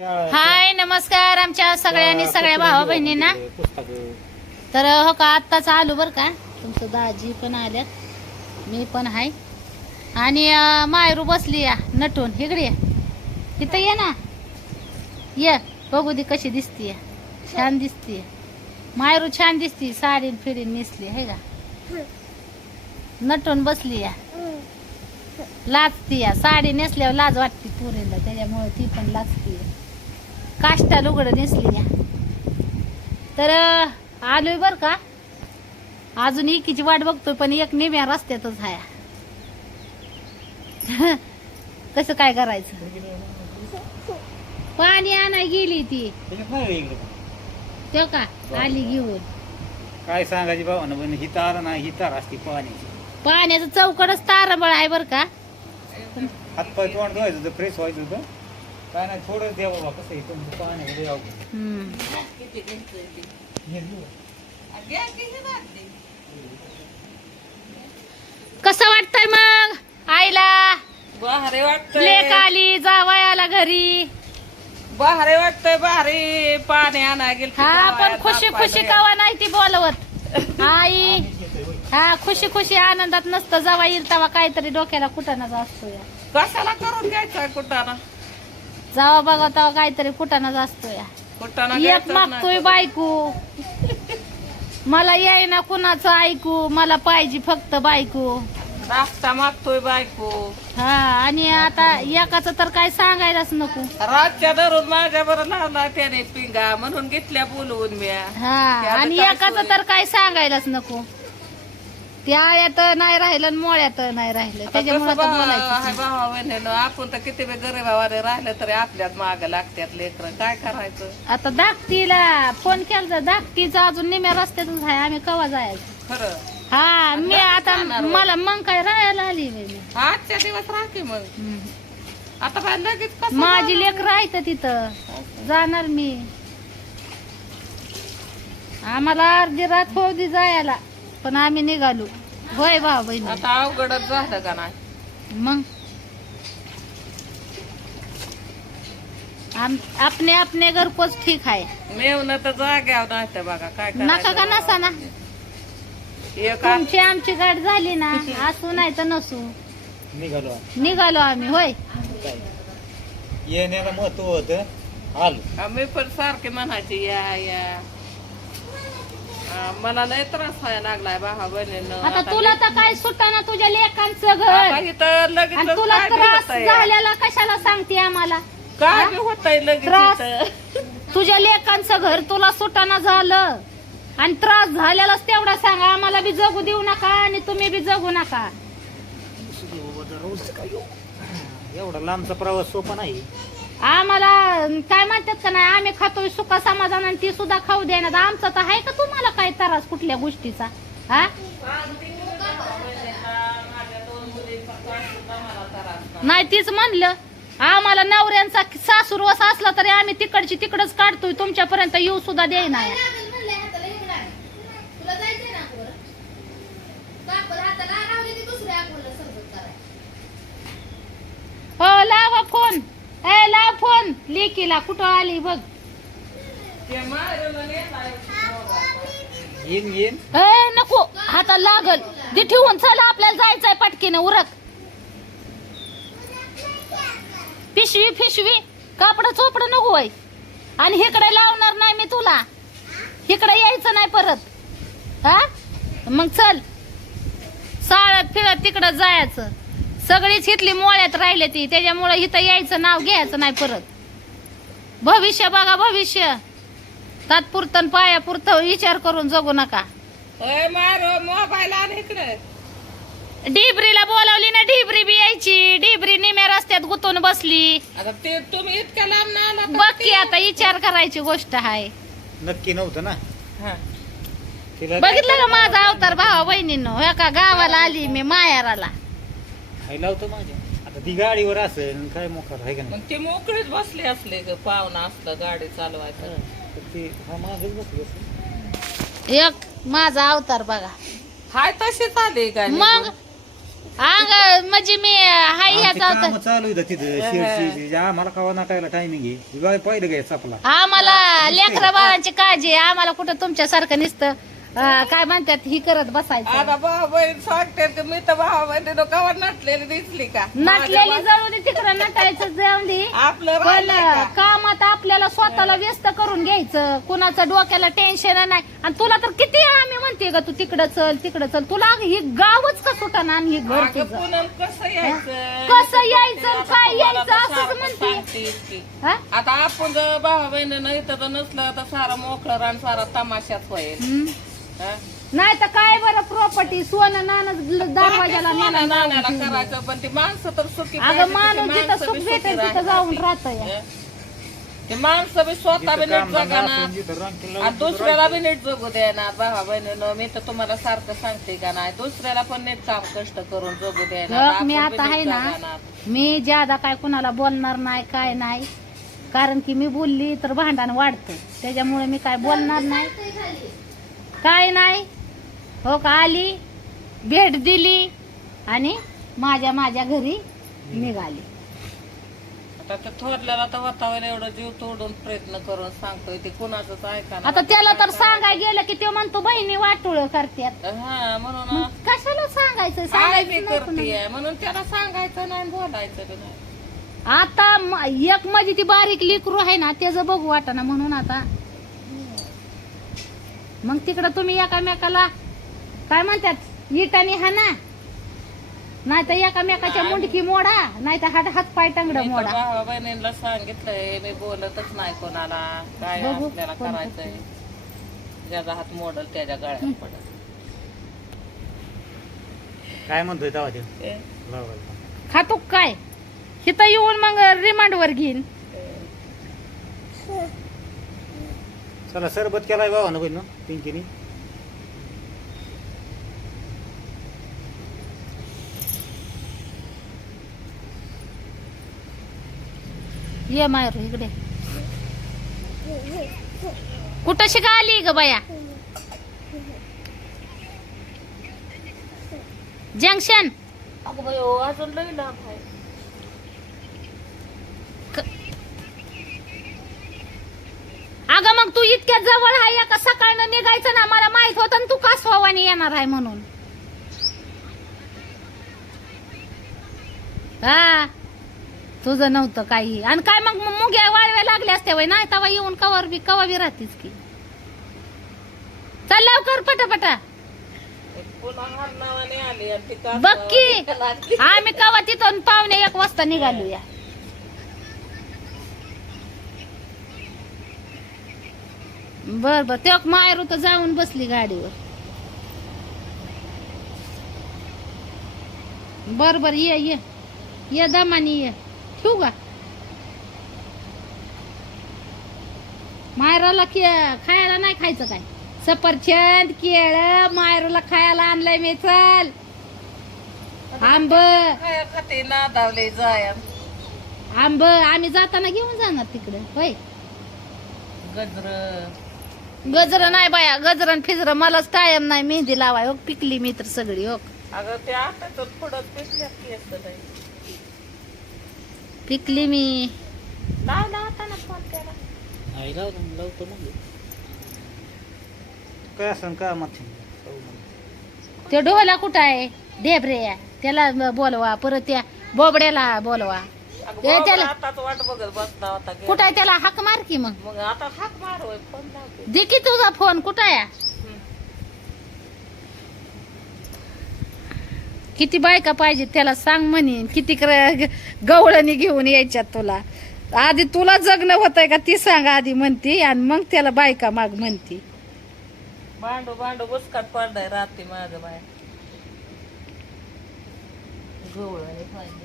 हाय नमस्कार आमच्या सगळ्यांनी सगळ्या भावा बहिणींना तर हो का आत्ताच आलो बर का. तुमचं दाजी पण आल्यात मी पण आहे आणि मायरू बसली या नटून इकडे. इथं ये ना. ये बघू दे कशी दिसतीये. छान दिसतीये. मायरू छान दिसती साडीन फिरीन नेसली आहे का? नटून बसली या. लाजती या. साडी नेसल्यावर लाज वाटते पुरीला त्याच्यामुळे ती पण लाजती काष्टा लुगडं नेसली या तर आलोय बर का? अजून एकीची वाट बघतोय पण एक निम्या रस्त्यातच हाय. कसं काय करायचं? पाणी आणाय गेली ती. तेव्हा का? आली घेऊन. काय सांगायची भावानं पण ही तार ना ही तार असती पाण्याची. पाण्याचं चौकडच तारबळ आहे बर का? हातपाय तोंड धुवायचं होतं फ्रेश व्हायचं होतं. काय नाही थोडं द्या बाबा कसं आहे तुमचं पाण्यामध्ये राहू हम्म. कसं वाटतंय मग आईला? भारी वाटतंय. लेक आली जावाय घरी. भारी वाटतंय भारी. पाणी आणा गेल हा पण खुशी खुशी कवा नाही ती बोलवत. आई हा खुशी खुशी आनंदात नसतं जेव्हा येईल तेव्हा काहीतरी डोक्याला कुटाणाचा असतो या. कशाला करून घ्यायचा कुटाना जेव्हा बघा तेव्हा काहीतरी कुटाणाचा असतो या एक मागतोय. बायको. मला येईना कुणाचं ऐकू मला पाहिजे फक्त बायको. नाश्ता मागतोय बायको. हा आणि आता एकाच तर काय सांगायलाच नको. रातच्या धरून माझ्या बरं लावला त्याने पिंगा म्हणून घेतल्या बोलवून मी हा आणि एकाच? तर काय सांगायलाच नको. त्या आळ्यात नाही राहिलं आणि मोळ्यात नाही राहिलं. त्याच्यामुळे तर बोलायचं भावा बहिणीनं आपण तर किती बी गरीबावाने राहिलं तरी आपल्यात माग लागत्यात लेकर. काय करायचं? आता धाकटीला फोन केला धाकटीचं अजून निम्या रस्त्यातच आहे आम्ही कवा जायचं? खरं? हा मी आता. मला मग काय राहायला आली मी. आजच्या दिवस राहते मग. हम्म. आता लगेच कसं माझी? लेख राहतं तिथं. जाणार मी. आम्हाला अर्धी रात दे जायला. पण आम्ही निघालो. होय भाऊ बहिणी. आता अवघडच झालं का नाही? मग? आम- अपने अपने घर कोच ठीक आहे. मेवणं तर जाग्यावर नाही तर बघा काय नका का नसा ना एक आ- तुमची आमची गाठ झाली ना असू नाही तर नसू. निघालो आम्ही. निघालो आम्ही होय. काय येण्याला महत्त्व होतं. आलो. मी पण सारखे म्हणायचे या या. मला लय त्रास व्हायला लागलाय भावा बहिणीनं. आता तुला तर काय सुटाना तुझ्या लेकांचं घर. इथं लगेच आणि तुला त्रास. झालेला कशाला सांगते आम्हाला? काय बी होतंय लगेच त्रास. तुझ्या लेकांचं घर तुला सुटाना झालं. आणि त्रास झालेलाच तेवढा सांगा. आम्हाला बी जगू देऊ नका आणि तुम्ही बी जगू नका. एवढा लांबचा प्रवास सोपा नाही. आम्हाला काय म्हणतात का नाही आम्ही खातोय सुख समाधान आणि ती सुद्धा खाऊ देणार आमचं तर आहे का तुम्हाला काय त्रास कुठल्या गोष्टीचा? हा? नाही तीच म्हणलं. आम्हाला नवऱ्यांचा सासूरवस असला तरी आम्ही तिकडची तिकडच काढतोय. तुमच्यापर्यंत येऊ सुद्धा देईना हो लावा फोन. फोन लेकीला कुठं आली बघ. येईन येईन. ए नको. हाता लागल. ती ठेवून चला आपल्याला जायचंय पटकीनं उरक. पिशवी पिशवी. कापड चोपड नको वय आणि इकडे लावणार नाही मी तुला. इकडे यायचं नाही परत. हा? मग चल. साळ्यात फिरत तिकडं जायचं. सगळीच इथली मोळ्यात राहिले ती. त्याच्यामुळे इथं यायचं नाव घ्यायचं नाही परत. भविष्य बघा भविष्य. तात्पुरतं पायापुरतं विचार करून जगू नका. ओय मारो मोबाईल बोलावली ना डिबरी बी यायची. डिबरी निम्या रस्त्यात गुतून बसली. आता ते तुम्ही इतक्या लांब ना आला तर बघ ते- की आता विचार करायची गोष्ट आहे नक्की नव्हतं ना? हा. तिला बघितलं का माझा अवतार भावा बहिणींनो एका गावाला आली मी मायाराला. हाय लावतो माझ्या. आता ती गाडीवर असेल काय मोकार आहे का नाही? ते मोकळीच बसले असले ग पाहुणा असलं गाडी चालवायचं. तर ती हा मागच बसली असेल. एक माझा अवतार बघा. हाय तशीच आली काय मग अंग म्हणजे मी हाय ह्याचा कामं चालू तिथं आम्हाला कवा नाटायला टायमिंग आहे? बघा पहिलं घ्यायचं चपला आम्हाला लेकरा बाळांची काळजी आहे. आम्हाला कुठं तुमच्यासारखं नुसतं काय म्हणतात ही करत बसायचं आता भाऊ बहीण सांगते की मी तर कवा नटलेली दिसली का नटलेली जळू दे तिकडं नटायचं जाऊन दे आपलं पण राहिलंय का? कामात आपल्याला स्वतःला व्यस्त करून घ्यायचं कुणाचं डोक्याला टेन्शन नाही आणि तुला तर किती आम्ही म्हणते ग तू तिकडं चल तिकडं चल तुला ही गावच का सुटाना आणि ही घर अगं तुझं पुनम कसं यायचं कसं यायचं, काय यायचं, तर असंच सारखं म्हणते. की. हा? आता आपण जर भाऊ बहिणीनं इथं जर नसलं तर सारा मोकळं रान सारा तमाशाच होईल हम्म. नाही तर काय बरं प्रॉपर्टी सोनं नाणं दरवाजाला सोनं नाणं नाण्याला लावून ठेवलं. करायचं पण ती माणसं तर सुखी अगं पाहिजे, ती माणूस जिथं माणसं सुख बी भेटेल सुखी तिथं जाऊन राहतात. राहतं या. ते माणसं बी स्वतः बी नीट आणि दुसऱ्याला बी नीट जगू द्यायना भावा बहिणीनं मी तर तुम्हाला सारखं सांगते का नाही दुसऱ्याला पण नीट काम कष्ट करून जगू द्यायना बघ, मी आपण बी आता आहे ना. मी ज्यादा काय कुणाला बोलणार नाही काय नाही कारण की मी बोलली तर भांडण वाढतं त्याच्यामुळे मी काय बोलणार नाही काय नाही. हो का आली भेट दिली आणि माझ्या माझ्या घरी निघाली. आता ते थोरल्याला तर वातावरण एवढं जीव तोडून प्रयत्न करून सांगतोय ते कुणाचंच ऐका आता त्याला तर सांगाय गेलं की ते म्हणतो बहिणी वाटोळ करतात हा म्हणून मग कशाला सांगायचं? काय बी सांगायचं नाही म्हणून त्याला सांगायचं नाही बोलायचं बी नाही. आता म- एक माझी ती बारीक लेकरू आहे ना त्याचं बघू वाटाना म्हणून आता. मग तिकडं तुम्ही एकामेकाला काय म्हणतात? इटानी हाना. नाही तर एकामेकाच्या मुंडकी मोडा नाही तर हात हात पाय टंगड मी तर मोडा. भावा बहिणीला सांगितलंय मी बोलतच नाही कोणाला. काय बघू, आपल्याला कोण करायचंय. ज्याचा हात मोडल त्याच्या गळ्यात पडल. काय म्हणतोय तेव्हा ते. खातो काय? इथं येऊन मग रिमांड वर घेईन. चला सरबत केलाय बाबा ना. बहिण पिंकीनी ये मायर इकडे. कुठं शिका आली ग बाया? जंक्शन. अगं बाई अजून लई लांब आहे अगं मग तू इतक्या जवळ आहे का सकाळनं निघायचं ना मला माहीत होतं तू का स्वावानी येणार आहे म्हणून. हा. तुझं नव्हतं काही. आणि काय मग मुग्या वाळव्या लागल्या असत्या वय नाही तवा येऊन कवर बी कवा बी राहतीस की. चल लवकर पटापटा. बघ की. आम्ही कवा तिथून पावणे एक वाजता निघालूया. बर बर. तेव्हा मायरू तर जाऊन बसली गाडीवर. बर बर. ये ये. ये दमानी ये. ठेवू का? मायराला के खायला नाही खायचं काय? सफरचंद केळ मायरूला खायला आणलंय मी. चल. आंब. खाते जाय आंब. आम्ही जाताना घेऊन जाणार तिकडे. होय. गजर. गजर नाही बाया गजर फिजर मलाच टाइम नाही मेहंदी लावाय हो पिकली मी तर सगळी हो. अगं ते आता तर पुढं पिसल्या केस नाही पिकली मी. लावला होता ना फोन त्याला. नाही लावतो लावतो मग. काय असं का मग. ते ढोला कुठं आहे? ढेबरे त्याला बोलवा परत त्या बोबड्याला बोलवा. अगं ए, बाबा त्याला- आताच वाट बघत बसला होता गेला. कुठं आहे त्याला? हाक मार की मग. मग आता हाक मार होय, फोन लावते दे. की तुझा फोन कुठं आहे? हम्म. किती बायका पाहिजे त्याला सांग म्हणे. किती गवळणी घेऊन यायच्यात तुला. आधी तुला जगणं होतंय का ती सांग आधी म्हणती आणि मग त्याला बायका माग म्हणती. भांडू भांडू बुसकाट पडलाय रात्री माझं बाय. ते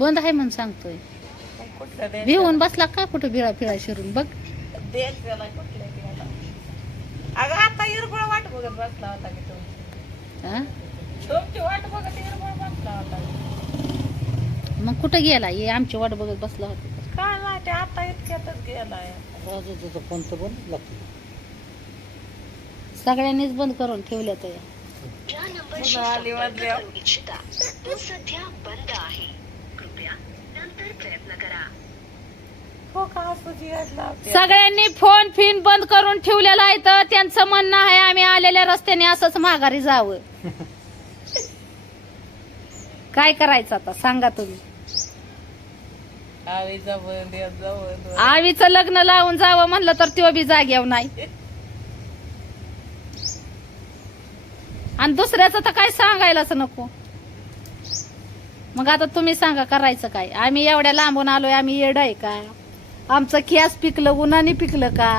बंद आहे म्हणून सांगतोय. भिवून बसला का कुठं भिळा फिळा शिरून? बघ? अगं आता इरगुळ वाट बघत बसला होता की हा? तुमची वाट बघत बसला होता. मग कुठं गेला? ये आमची वाट बघत बसला होता. काय आता इतक्यातच पण लागतं सगळ्यांनीच बंद करून ठेवल्या तर ज्या नंबरशी पुन्हा आली संपर्क वाजल्या. करू इच्छिता. तो सध्या बंद आहे. करा. हो का असं जियात लावते सगळ्यांनी फोन फिन बंद करून ठेवलेला आहे तर त्यांचं म्हणणं आहे आम्ही आलेल्या रस्त्याने असंच माघारी जावं. काय करायचं आता? सांगा तुम्ही. आवी जवळ जवळ आवीचं लग्न लावून जावं म्हणलं तर तो बी जाग्यावर नाही. आणि दुसऱ्याचं तर काय सांगायलाच नको. मग आता तुम्ही सांगा करायचं काय? आम्ही एवढ्या लांबून आलोय आम्ही येड आहे का? आमचं कॅस पिकलं उन्हाने पिकलं का?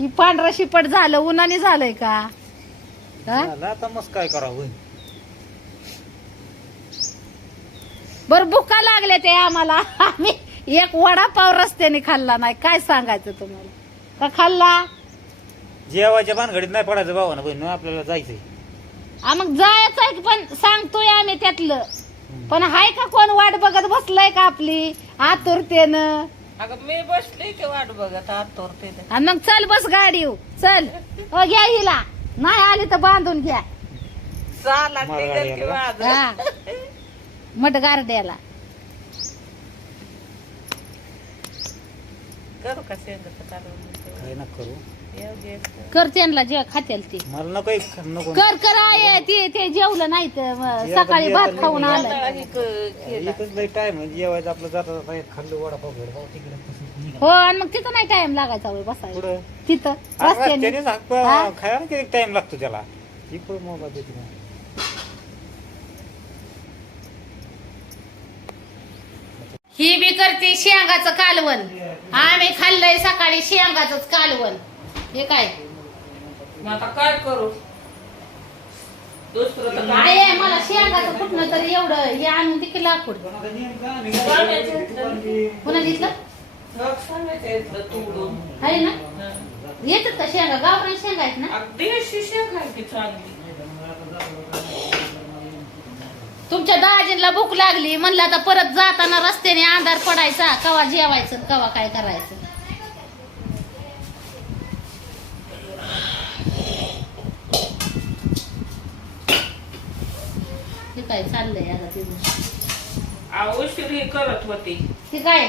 ही पांढरा शिपट झालं उन्हाने झालंय का? आता मस्त काय करावं? बर भुका लागले ते आम्हाला. आम्ही एक वडापाव रस्त्याने खाल्ला नाही. काय सांगायचं तुम्हाला? का खाल्ला? जेवायच्या भानगडीत नाही पडायचं भावानं बहिण आपल्याला जायचंय. आ मग जायचंय पण सांगतोय आम्ही त्यातलं. पण हाय का कोण वाट बघत बसलाय का आपली? आतुरतेनं. अगं मी बसली की वाट बघत आणि मग चल बस गाडी चल. अ, घ्या हिला. नाही आली तर बांधून घ्या. चाला मला निघल गाडी हा. मट गारड्याला. करू का शेंगाचं कालवण काय ना करू. कर त्यांना जे खात्याल ते. मला नको एक- नको. कर कर आहे ते ते जेवलं नाही तर मग सकाळी भात खाऊन आलं. हे लई टाइम जेवायचं आपलं जाता जाता एक खाल्लं वडापाव भेडपाव तिकडे. हो आणि मग तिथं नाही टाइम लागायचा होय बसायला. पुढं तिथं अरे रस्त्याने. रस्त्यानेच हाक- हा? खायला किती टाइम लागतो त्याला. इकडं मोबाईल देते मग. ही बी करते शेंगाचं कालवण. आम्ही खाल्लंय सकाळी शेंगाच कालवण. हे काय? मग आता काय करू? दुसरं तर काय? आहे मला शेंगाचं कुठनं तरी एवढं हे आणून देखील लाकूड. पुन्हा तोडून आहे ना. येतात का शेंगा? गावरान शेंगा आहेत ना? अगदी अशी शेंग आहे की चांगली. तुमच्या दाजींला भूक लागली. म्हणलं आता परत जाताना रस्त्याने अंधार पडायचा. कवा जेवायचं कवा काय करायचं हे काय चाललंय आता तिथं आ, उशीर ही करत होती. ती काय?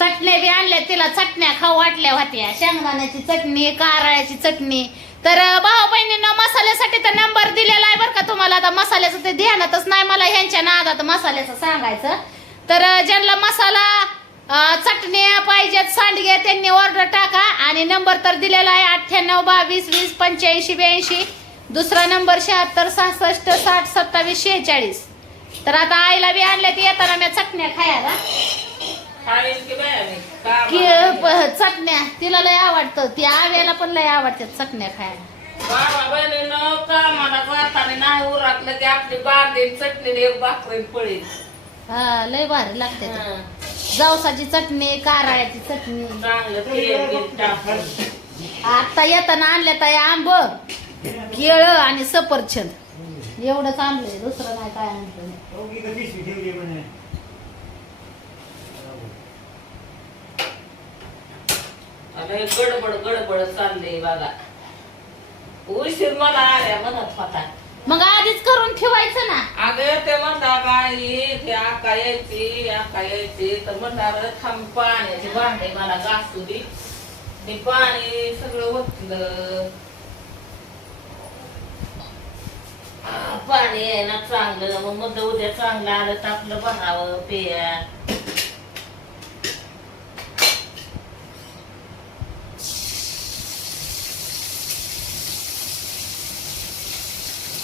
चटण्या बी आणल्या तिला चटण्या खाऊ वाटल्या होत्या. शेंगदाण्याची चटणी कारळ्याची चटणी. तर भाऊ बहिणींना मसाल्यासाठी तर नंबर दिलेला आहे बरं का तुम्हाला. आता मसाल्याचं ते ध्यानातच नाही मला ह्यांच्या नादात मसाल्याचं सांगायचं. तर ज्यांना मसाला अं, चटण्या पाहिजेत सांडगे त्यांनी ऑर्डर टाका. आणि नंबर तर दिलेला आहे अठ्ठ्याण्णव बावीस वीस पंच्याऐंशी ब्याऐंशी. दुसरा नंबर शहात्तर सहासष्ट साठ सत्तावीस शेहेचाळीस. तर आता आईला बी आणल्या ती येताना मी चटण्या खायला. की चटण्या तिला लय आवडतं. ती आव्याला पण लय आवडतात चटण्या खायला. हा लय भारी लागते जावसाची चटणी कारळ्याची चटणी. आता येताना आणल्या ताई आंब. केळ आणि सफरचंद. एवढंच आणलंय दुसरं नाही काय आणलं गडबड गडबड चाललंय बघा. उशीर मला आल्या म्हणत होता. मग आधीच करून ठेवायचं ना. अगं ते म्हणता बाई ते आका यायची आका यायची. तर म्हणणार थांब पाण्याचे भांडे मला घासू दे. ते पाणी सगळं ओतलं आ, पाणी आहे ना चांगलं. मग म्हणलं उद्या चांगलं आलं तर आपलं भरावं पेया.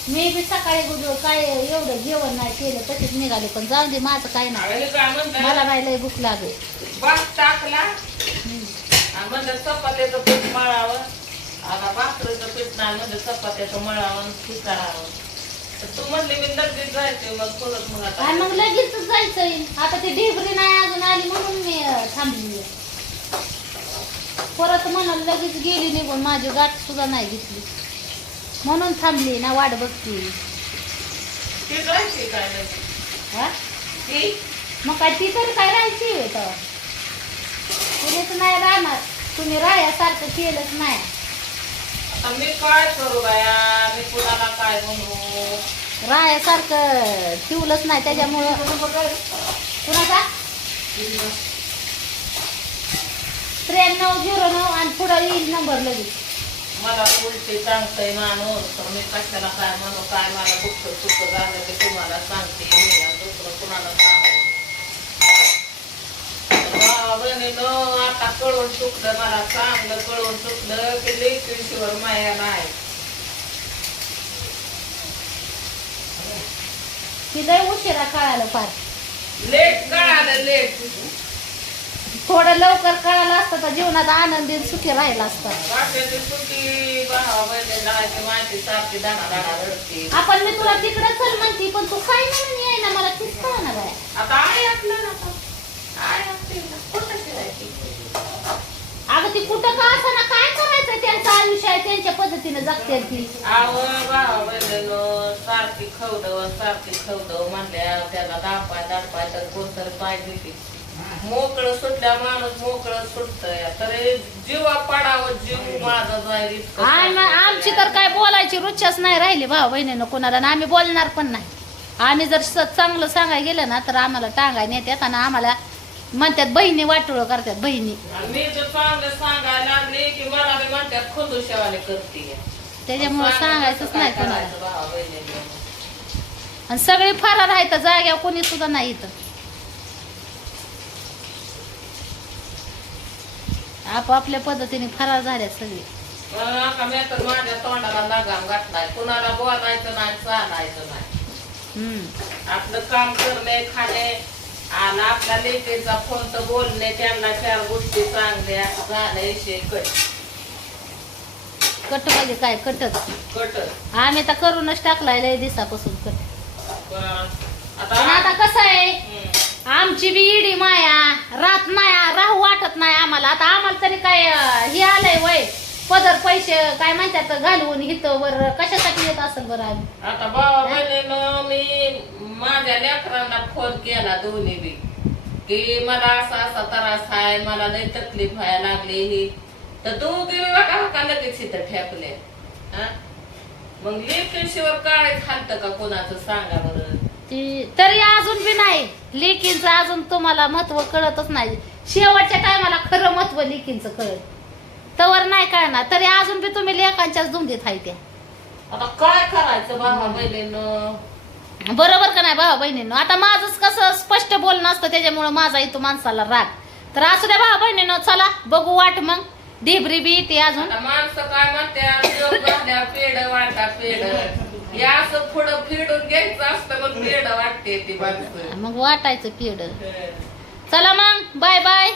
मी बी सकाळी गुड काय एवढं जेवण नाही केलं तशीच निघाले. पण जाऊ दे माझं काय नाही. काय म्हणतात? मला नाही लय भूक लागेल. भात टाकला. आणि म्हणलं चपात्याचं पीठ मळावं. आता भाकरीचं पीठ नाही म्हणजे चपात्याचं मळावं आणि तू म्हणली मी लगेच जायचे मग परत मग आता. आणि मग लगेच जायचंय. आता ती ढेबरी नाही अजून आली म्हणून मी थांबली परत म्हणाल लगेच गेली निघून माझी गाठ सुद्धा नाही घेतली. म्हणून थांबली ना वाट बघती. ती जायची काय नाही हा? ती? मग काय ती तरी काय राहायची होय तेव्हा कुणीच नाही राहणार. तुम्ही राहायसारखं केलंच नाही. आता मी काय करू बाया? मी कुणाला काय म्हणू? राहायसारखं ठेवलंच नाही त्याच्यामुळं. कुणाचा? त्र्याण्णव झिरो नऊ आणि पुढं येईल नंबर लगेच. मला उलटी सांगतोय माणूस तर मी कशाला काय म्हणू काय मला दुःख सुख झालं ते तुम्हाला सांगते मी आणि दुसरं कुणाला सांगू बहिणीनं आता कळून चुकलं मला चांगलं कळून चुकलं की लेकीशिवर माया नाही. उशिरा कळालं फार. लेट कळालं लेट. थोडं लवकर कळालं असतं तर जीवनात आनंदी सुखी राहिला असतं. वाट्याची भावा बहिणीला सारखी रडते. आपण मी तुला तिकडे चल म्हणते पण तू काय म्हणून ना मला तीच कळणार आहे आता आहे आपलं ना आता. आहे आपली ना. कुठं फिरायची? अगं ती कुठं का ना काय करायचं आहे त्यांच्या पद्धतीने जगते ती. आव भावा बहिणीनं सारखी खवडव सारखी खवडव म्हणल्या त्याला दापाय दापाय तर कोणतरी पाहिजे की मोकळं सुटल्या माणूस मोकळं सुटतंय. तर हे जीवा पडावं जीव माझा जाईल इतकं आम- आमची तर काय बोलायची रुच्याच नाही राहिली भाऊ बहिणीनं कोणाला आणि आम्ही बोलणार पण नाही. आम्ही जर स- चांगलं सांगाय गेलं ना तर आम्हाला टांगाय नेत्यात आणि आम्हाला म्हणतात बहिणी वाटोळ करतात बहिणी. मी जर चांगलं सांगायला लागले म्हणतात खुदुशावाने करते. त्याच्यामुळे सांगायचंच नाही कोणाला. भावा बहिणीनं आणि सगळे फरार आहेत जाग्यावर कोणी सुद्धा नाही इथं. आपापल्या पद्धतीने फरार झाल्यात सगळे. मी तर माझ्या तोंडाला लगाम घातलाय? कुणाला बोलायचं नाही चालायचं नाही. हम्म. आपलं काम करणे खाणे आणि आपल्या लेकीचा फोन तर बोलणे त्यांना चार गोष्टी असं झालं विषय कट म्हणजे काय? कटच. कट आम्ही तर करूनच टाकलाय लय दिवसापासून कट. पण आता आता कसं आहे. आमची बी इडी माया रात नाही राहू वाटत नाही आम्हाला. आता आम्हाला तरी काय हे आलंय वय. पदर पैसे काय म्हणतात घालवून हिथं वर कशासाठी येत असेल बरं आम्ही? आता बाबा बहिणीनं मी माझ्या लेकरांना फोन केला दोन्ही बी. की मला असा असा त्रास आहे मला लई तकलीफ व्हायला लागली ही. तर तू बघा का इथं ठेपले. हा? मग लेकीशिवर काय खालतं का कोणाचं सांगा बरं? ती तरी अजून बी नाही. लेकींचं अजून तुम्हाला महत्त्व कळतच नाही. शेवटच्या टायमाला खरं महत्त्व लेकींचं कळत तवर नाही कळणार. तरी अजून बी तुम्ही लेखांच्याच धुंदीत आहे त्या. आता काय करायचं भावा बहिणीनं? बरोबर का नाही भावा बहिणीनं? आता माझंच कसं स्पष्ट बोलणं असतं त्याच्यामुळं माझा येतो माणसाला राग. तर असू द्या भावा बहिणीनं चला बघू वाट मग. ढिबरी बी येते अजून. आता माणसं काय म्हणते घाल्या पेड वाटा पेड या असं फिडून घ्यायचं असतं मग पेड वाटते ती माणसं. मग वाटायचं पिढ. चला मग बाय बाय.